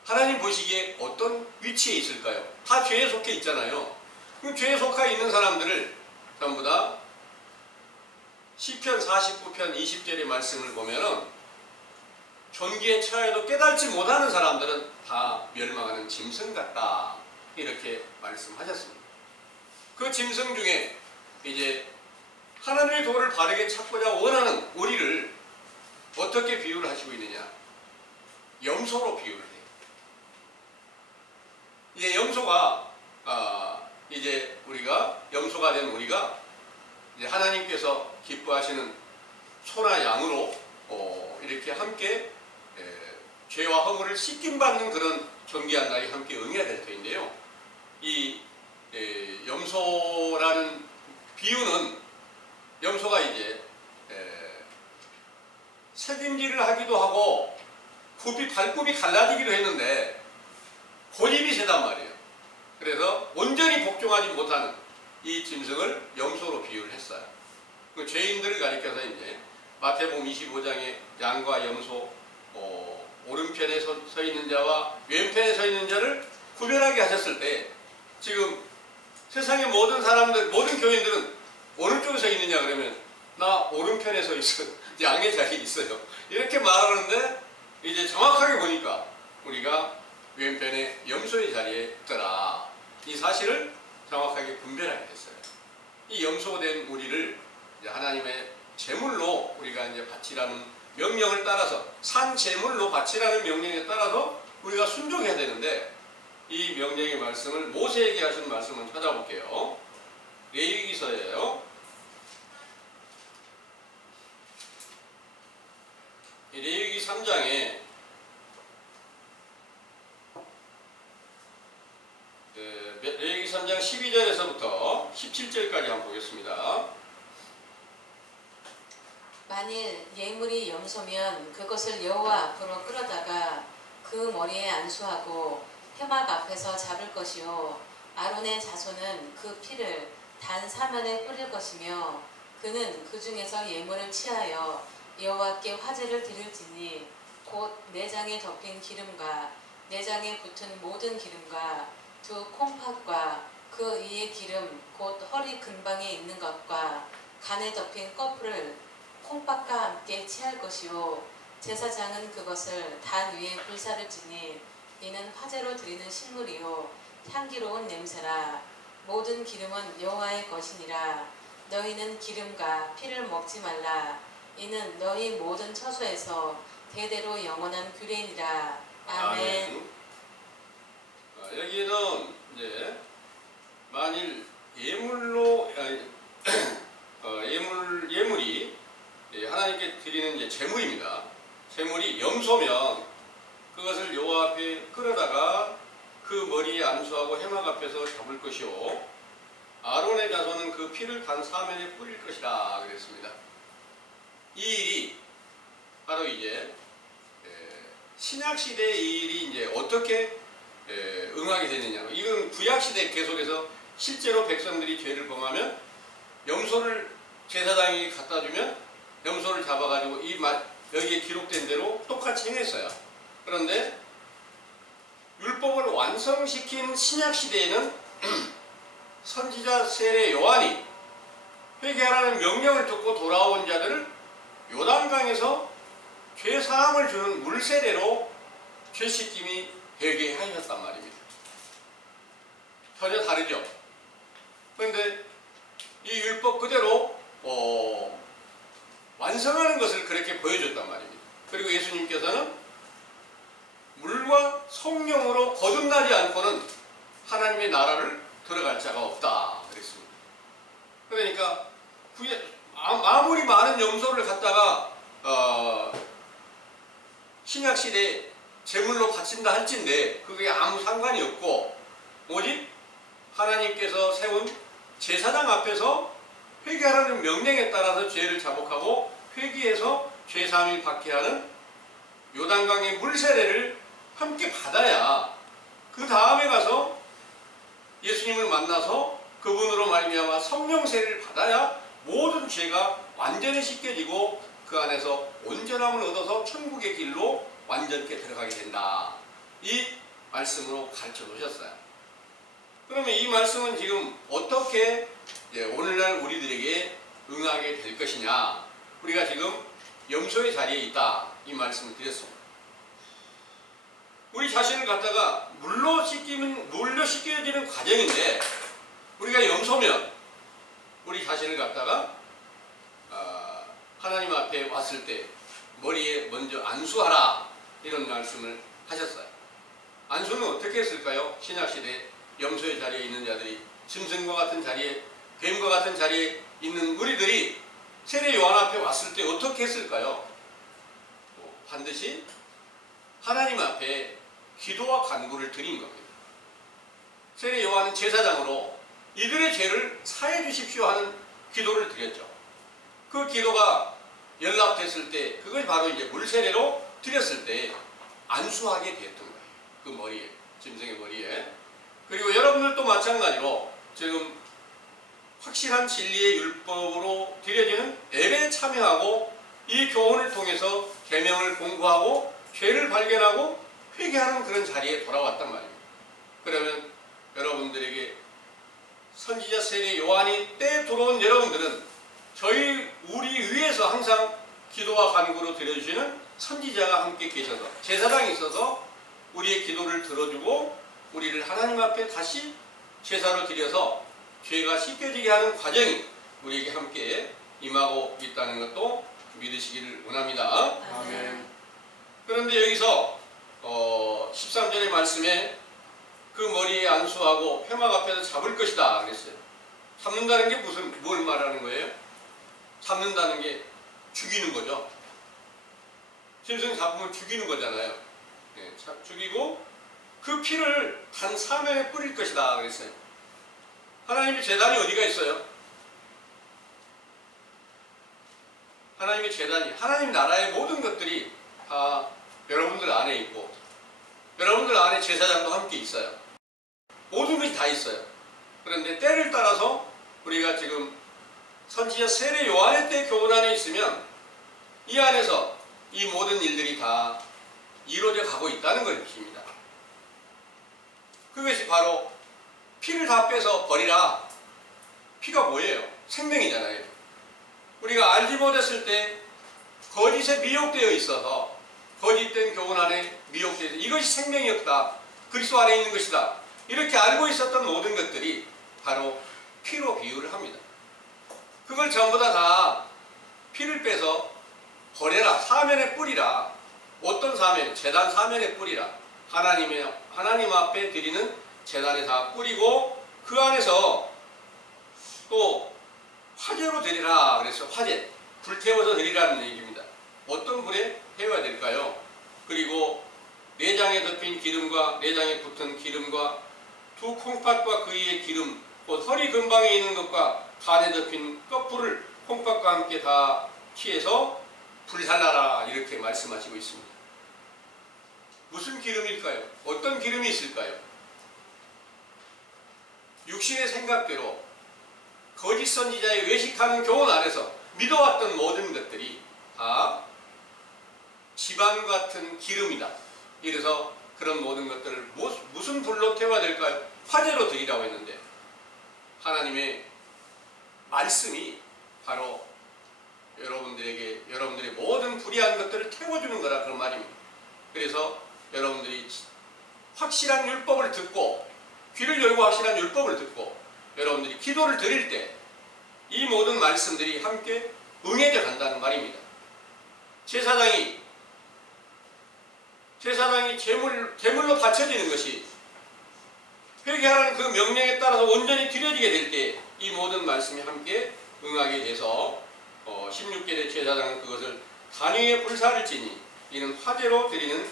하나님 보시기에 어떤 위치에 있을까요? 다 죄에 속해 있잖아요. 그 죄에 속해 있는 사람들을 전부 다 시편 49편 20절의 말씀을 보면은 존귀에 처해도 깨닫지 못하는 사람들은 다 멸망하는 짐승 같다, 이렇게 말씀하셨습니다. 그 짐승 중에 이제 하나님의 도를 바르게 찾고자 원하는 우리를 어떻게 비유를 하시고 있느냐? 염소로 비유를 해요. 이제 염소가 이제 우리가 염소가 된 우리가 이제 하나님께서 기뻐하시는 소나 양으로 이렇게 함께 죄와 허물을 씻김받는 그런 존귀한 날이 함께 응해야 될 터인데요. 이 염소라는 비유는 염소가 이제 색임질을 하기도 하고 발굽이 갈라지기도 했는데 고집이 세단 말이에요. 그래서 온전히 복종하지 못하는 이 짐승을 염소로 비유를 했어요. 그 죄인들을 가리켜서 이제 마태복음 25장에 양과 염소, 오른편에 서 있는 자와 왼편에 서 있는 자를 구별하게 하셨을 때, 지금 세상의 모든 사람들, 모든 교인들은 어느 쪽에 서 있느냐 그러면 나 오른편에 서 있어, 양의 자리에 있어요, 이렇게 말하는데 이제 정확하게 보니까 우리가 왼편에 염소의 자리에 있더라, 이 사실을 정확하게 분별하게 됐어요. 이 염소된 우리를 이제 하나님의 제물로 우리가 이제 바치라는 명령을 따라서, 산 제물로 바치라는 명령에 따라서 우리가 순종해야 되는데, 이 명령의 말씀을 모세에게 하신 말씀을 찾아볼게요. 레위기서예요. 레위기 3장에 레위기 3장 12절에서부터 17절까지 한번 보겠습니다. 만일 예물이 염소면 그것을 여호와 앞으로 끌어다가 그 머리에 안수하고 회막 앞에서 잡을 것이요, 아론의 자손은 그 피를 단 사면에 뿌릴 것이며, 그는 그 중에서 예물을 취하여 여호와께 화제를 드릴지니 곧 내장에 덮인 기름과 내장에 붙은 모든 기름과 두 콩팥과 그 위의 기름 곧 허리 근방에 있는 것과 간에 덮인 꺼풀을 콩팥과 함께 취할 것이요, 제사장은 그것을 단 위에 불사를 지니 이는 화제로 드리는 식물이요 향기로운 냄새라. 모든 기름은 여호와의 것이니라. 너희는 기름과 피를 먹지 말라. 이는 너희 모든 처소에서 대대로 영원한 규례니라. 아멘. 여기는 이제 만일 예물로 예물이 하나님께 드리는 이제 제물입니다. 제물이 염소면 그것을 여호와 앞에 끌어다가 그 머리에 안수하고 회막 앞에서 잡을 것이요, 아론의 자손은 그 피를 단 사면에 뿌릴 것이라 그랬습니다. 이 일이 바로 이제 신약 시대의 이 일이 이제 어떻게 응하게 되느냐. 이건 구약 시대 계속해서 실제로 백성들이 죄를 범하면 염소를 제사장이 갖다 주면 염소를 잡아가지고 여기에 기록된 대로 똑같이 행했어요. 그런데 율법을 완성시킨 신약 시대에는 선지자 세례 요한이 회개하라는 명령을 듣고 돌아온 자들을 요단강에서 죄 사함을 주는 물세례로 죄 씻김이 되게 하셨단 말입니다. 전혀 다르죠. 그런데 이 율법 그대로 완성하는 것을 그렇게 보여줬단 말입니다. 그리고 예수님께서는 물과 성령으로 거듭나지 않고는 하나님의 나라를 들어갈 자가 없다 그랬습니다. 그러니까 아무리 많은 염소를 갖다가 신약시대에 제물로 바친다 할진데 그게 아무 상관이 없고 오직 하나님께서 세운 제사장 앞에서 회개하라는 명령에 따라서 죄를 자복하고 회개해서 죄사함을 받게 하는 요단강의 물세례를 함께 받아야 그 다음에 가서 예수님을 만나서 그분으로 말미암아 성령 세례를 받아야 모든 죄가 완전히 씻겨지고 그 안에서 온전함을 얻어서 천국의 길로 완전케 들어가게 된다. 이 말씀으로 가르쳐 놓으셨어요. 그러면 이 말씀은 지금 어떻게 오늘날 우리들에게 응하게 될 것이냐. 우리가 지금 염소의 자리에 있다. 이 말씀을 드렸습니다. 우리 자신을 갖다가 물로 씻겨지는 과정인데 우리가 염소면 우리 자신을 갖다가 하나님 앞에 왔을 때 머리에 먼저 안수하라 이런 말씀을 하셨어요. 안수는 어떻게 했을까요? 신약시대 염소의 자리에 있는 자들이 짐승과 같은 자리에 뱀과 같은 자리에 있는 우리들이 세례 요한 앞에 왔을 때 어떻게 했을까요? 반드시 하나님 앞에 기도와 간구를 드린 겁니다. 세례 요한은 제사장으로 이들의 죄를 사해 주십시오 하는 기도를 드렸죠. 그 기도가 연락됐을 때 그걸 바로 이제 물세례로 드렸을 때 안수하게 됐던 거예요. 그 머리에, 짐승의 머리에. 그리고 여러분들도 마찬가지로 지금 확실한 진리의 율법으로 드려지는 예배에 참여하고 이 교훈을 통해서 계명을 공부하고 죄를 발견하고 회개하는 그런 자리에 돌아왔단 말입니다. 그러면 여러분들에게 선지자 세례 요한이 때에 들어온 여러분들은 우리 위에서 항상 기도와 간구로 드려주시는 선지자가 함께 계셔서 제사장이 있어서 우리의 기도를 들어주고 우리를 하나님 앞에 다시 제사로 드려서 죄가 씻겨지게 하는 과정이 우리에게 함께 임하고 있다는 것도 믿으시기를 원합니다. 아멘. 그런데 여기서 13절의 말씀에 그 머리에 안수하고 회막 앞에서 잡을 것이다 그랬어요. 잡는다는 게 뭘 말하는 거예요? 잡는다는 게 죽이는 거죠. 짐승 잡으면 죽이는 거잖아요. 네, 죽이고 그 피를 단 사면에 뿌릴 것이다 그랬어요. 하나님의 제단이 어디가 있어요? 하나님의 제단이 하나님 나라의 모든 것들이 다 여러분들 안에 있고 여러분들 안에 제사장도 함께 있어요. 모든 것이 다 있어요. 그런데 때를 따라서 우리가 지금 선지자 세례 요한의 때 교훈 안에 있으면 이 안에서 이 모든 일들이 다 이루어져 가고 있다는 것입니다. 그것이 바로 피를 다 빼서 버리라. 피가 뭐예요? 생명이잖아요. 우리가 알지 못했을 때 거짓에 미혹되어 있어서 거짓된 교훈 안에 미혹되어 있어서 이것이 생명이었다. 그리스도 안에 있는 것이다. 이렇게 알고 있었던 모든 것들이 바로 피로 비유를 합니다. 그걸 전부 다 피를 빼서 버려라. 사면에 뿌리라. 어떤 사면? 제단 사면에 뿌리라. 하나님 앞에 드리는 제단에 다 뿌리고 그 안에서 또 화제로 드리라. 그래서 화제, 불태워서 드리라는 얘기입니다. 어떤 불에 태워야 될까요? 그리고 내장에 덮인 기름과 내장에 붙은 기름과 두 콩팥과 그 위에 기름, 곧 허리 근방에 있는 것과 간에 덮인 껍풀을 콩팥과 함께 다 취해서 불살라라 이렇게 말씀하시고 있습니다. 무슨 기름일까요? 어떤 기름이 있을까요? 육신의 생각대로 거짓 선지자의 외식하는 교훈 안에서 믿어왔던 모든 것들이 다 지방 같은 기름이다. 이래서 그런 모든 것들을 무슨 불로 태워야 될까요? 화제로 드리라고 했는데 하나님의 말씀이 바로 여러분들의 모든 불의한 것들을 태워주는 거라 그런 말입니다. 그래서 여러분들이 확실한 율법을 듣고 귀를 열고 확실한 율법을 듣고 여러분들이 기도를 드릴 때 이 모든 말씀들이 함께 응해져 간다는 말입니다. 제사장이 제물로 바쳐지는 것이 회개하라는 그 명령에 따라서 온전히 드려지게 될 때 이 모든 말씀이 함께 응하게 돼서 16계의 제사장은 그것을 단위의 불사를 지니 이는 화제로 드리는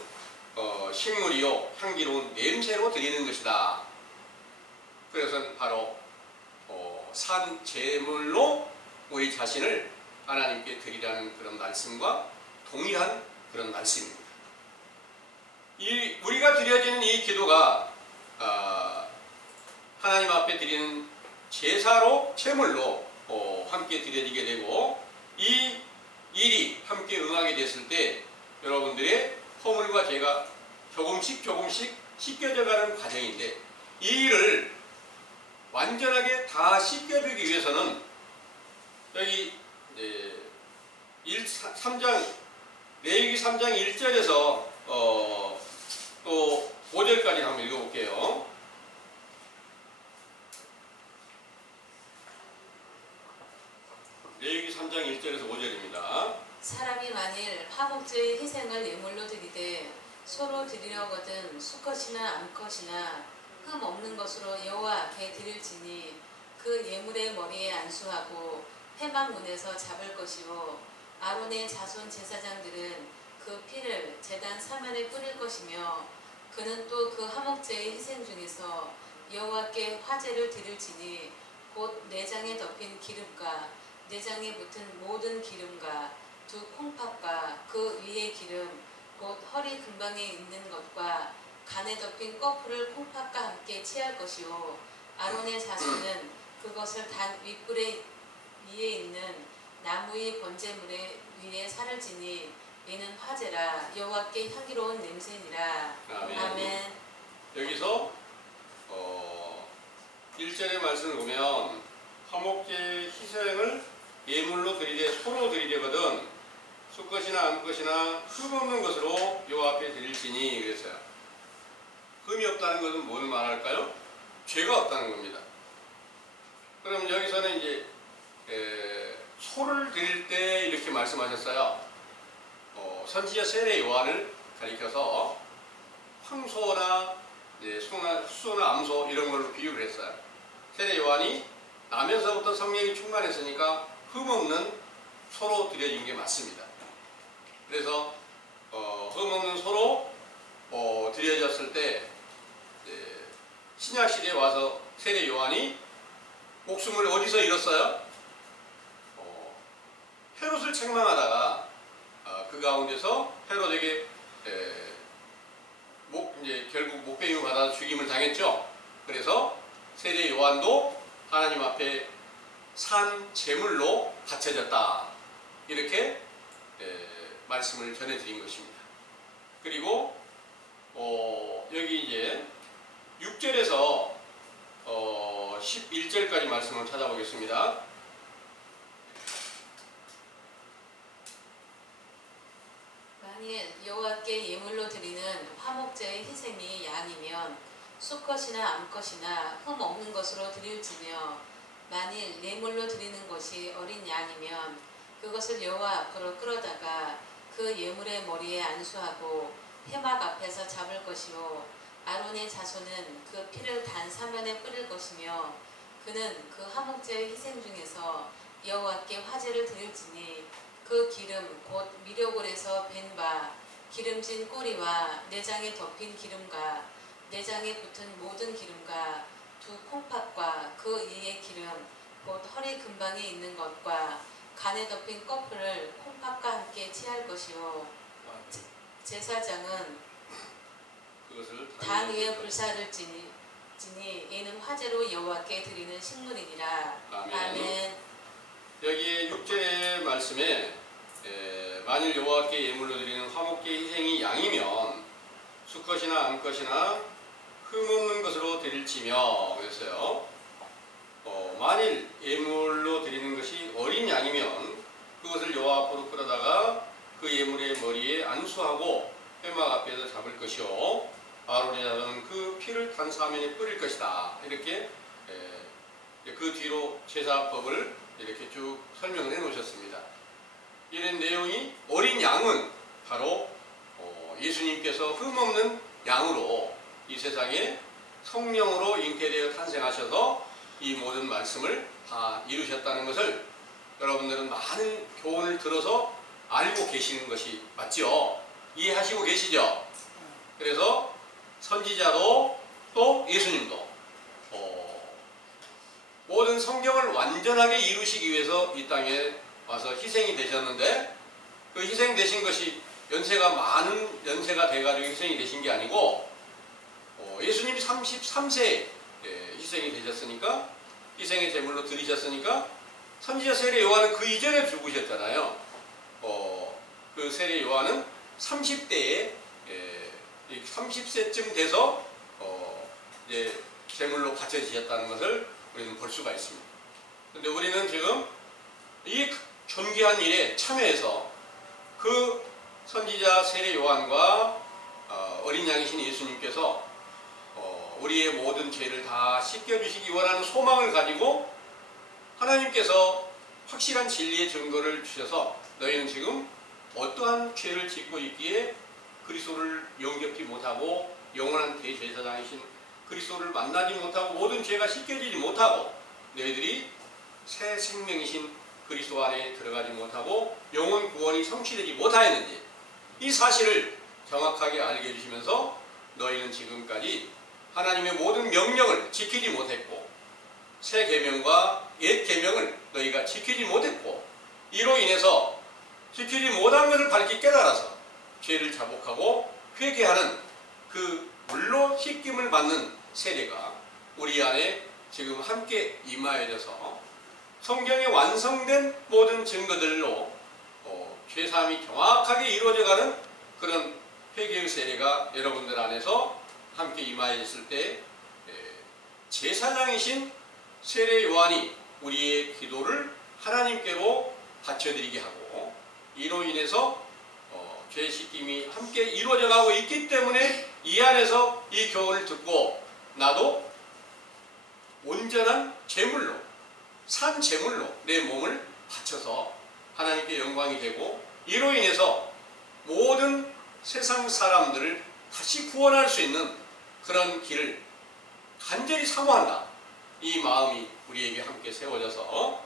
식물이요 향기로운 냄새로 드리는 것이다. 그것은 바로 산 제물로 우리 자신을 하나님께 드리라는 그런 말씀과 동일한 그런 말씀입니다. 우리가 드려지는 이 기도가 하나님 앞에 드리는 제사로 제물로 함께 드려지게 되고, 이 일이 함께 응하게 됐을 때 여러분들의 허물과 죄가 조금씩 씻겨져가는 과정인데, 이 일을 완전하게 다 씻겨주기 위해서는 여기 3장 레위기 3장 1절에서 또 5절까지 한번 읽어볼게요. 레위기 3장 1절에서 5절입니다. 사람이 만일 화목제의 희생을 예물로 드리되 소로 드리려거든 수컷이나 암컷이나 흠 없는 것으로 여호와 앞에 드릴지니 그 예물의 머리에 안수하고 회막문에서 잡을 것이요 아론의 자손 제사장들은 그 피를 제단 사면에 뿌릴 것이며 그는 또 그 화목제의 희생 중에서 여호와께 화제를 드릴지니 곧 내장에 덮인 기름과 내장에 붙은 모든 기름과 두 콩팥과 그 위의 기름 곧 허리 근방에 있는 것과 간에 덮인 꺼풀을 콩팥과 함께 취할 것이요 아론의 자손은 그것을 단 윗불에 위에 있는 나무의 번제물에 위에 살을 지니 이는 화제라 여호와께 향기로운 냄새니라. 아멘. 아멘. 여기서 1절의 말씀을 보면 화목제 희생을 예물로 드리되 소로 드리려거든 수컷이나 암컷이나 흠 없는 것으로 여호와 앞에 드릴지니 그랬어요. 흠이 없다는 것은 뭘 말할까요? 죄가 없다는 겁니다. 그럼 여기서는 이제 소를 드릴 때 이렇게 말씀하셨어요. 선지자 세례 요한을 가리켜서 황소나 수소나 암소 이런 걸로 비유를 했어요. 세례 요한이 나면서부터 성령이 충만했으니까 흠없는 소로 드려진 게 맞습니다. 그래서 흠없는 소로 드려졌을 때 신약시대에 와서 세례 요한이 목숨을 어디서 잃었어요? 헤롯을 책망하다가 그 가운데서 헤롯에게 이제 결국 목베임을 받아서 죽임을 당했죠. 그래서 세례 요한도 하나님 앞에 산 제물로 바쳐졌다. 이렇게 말씀을 전해드린 것입니다. 그리고 여기 이제 6절에서 11절까지 말씀을 찾아보겠습니다. 만일 여호와께 예물로 드리는 화목제의 희생이 양이면 수컷이나 암컷이나 흠 없는 것으로 드릴지며 만일 예물로 드리는 것이 어린 양이면 그것을 여호와 앞으로 끌어다가 그 예물의 머리에 안수하고 회막 앞에서 잡을 것이요 아론의 자손은 그 피를 단 사면에 뿌릴 것이며 그는 그 화목제의 희생 중에서 여호와께 화제를 드릴지니 그 기름 곧 미려골에서 벤 바 기름진 꼬리와 내장에 덮인 기름과 내장에 붙은 모든 기름과 두 콩팥과 그 위의 기름 곧 허리 근방에 있는 것과 간에 덮인 꺼풀을 콩팥과 함께 취할 것이요 제사장은 그것을 단 위에 불사를 지니 이는 화제로 여호와께 드리는 식물이니라. 아멘. 아멘. 여기에 6절의 말씀에 만일 여호와께 예물로 드리는 화목제 희생이 양이면 수컷이나 암컷이나 흠 없는 것으로 드릴지며 그랬어요. 만일 예물로 드리는 것이 어린 양이면 그것을 여호와 앞으로 끌어다가 그 예물의 머리에 안수하고 회막 앞에서 잡을 것이요 아론의 자손은 그 피를 단 사면에 뿌릴 것이다. 이렇게 그 뒤로 제사법을 이렇게 쭉 설명을 해 놓으셨습니다. 이런 내용이 어린 양은 바로 예수님께서 흠없는 양으로 이 세상에 성령으로 잉태되어 탄생하셔서 이 모든 말씀을 다 이루셨다는 것을 여러분들은 많은 교훈을 들어서 알고 계시는 것이 맞죠? 이해하시고 계시죠? 그래서 선지자도 또 예수님도 모든 성경을 완전하게 이루시기 위해서 이 땅에 와서 희생이 되셨는데, 그 희생 되신 것이 연세가 많은 연세가 돼가지고 희생이 되신 게 아니고 예수님이 33세에 희생이 되셨으니까, 희생의 제물로 드리셨으니까 선지자 세례 요한은 그 이전에 죽으셨잖아요. 그 세례 요한은 30대에 30세쯤 돼서 이제 제물로 바쳐지셨다는 것을 우리는 볼 수가 있습니다. 그런데 우리는 지금 이 존귀한 일에 참여해서 그 선지자 세례 요한과 어린 양이신 예수님께서 우리의 모든 죄를 다 씻겨주시기 원하는 소망을 가지고 하나님께서 확실한 진리의 증거를 주셔서 너희는 지금 어떠한 죄를 짓고 있기에 그리스도를 영접지 못하고 영원한 대제사장이신 그리스도를 만나지 못하고 모든 죄가 씻겨지지 못하고 너희들이 새 생명이신 그리스도 안에 들어가지 못하고 영원 구원이 성취되지 못하였는지, 이 사실을 정확하게 알게 해주시면서 너희는 지금까지 하나님의 모든 명령을 지키지 못했고 새 계명과 옛 계명을 너희가 지키지 못했고, 이로 인해서 지키지 못한 것을 밝히 깨달아서 죄를 자복하고 회개하는 그 물로 씻김을 받는 세례가 우리 안에 지금 함께 임하여져서 성경에 완성된 모든 증거들로 죄사함이 정확하게 이루어져가는 그런 회개의 세례가 여러분들 안에서 함께 임하여졌을 때 제사장이신 세례 요한이 우리의 기도를 하나님께로 바쳐드리게 하고, 이로 인해서 죄 씻김이 함께 이루어져 가고 있기 때문에 이 안에서 이 교훈을 듣고 나도 온전한 제물로, 산 제물로 내 몸을 바쳐서 하나님께 영광이 되고, 이로 인해서 모든 세상 사람들을 다시 구원할 수 있는 그런 길을 간절히 사모한다. 이 마음이 우리에게 함께 세워져서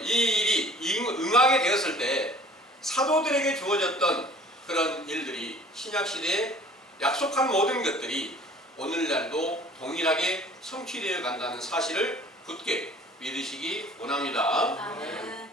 이 일이 응하게 되었을 때 사도들에게 주어졌던 그런 일들이, 신약시대에 약속한 모든 것들이 오늘날도 동일하게 성취되어 간다는 사실을 굳게 믿으시기 원합니다. 아멘.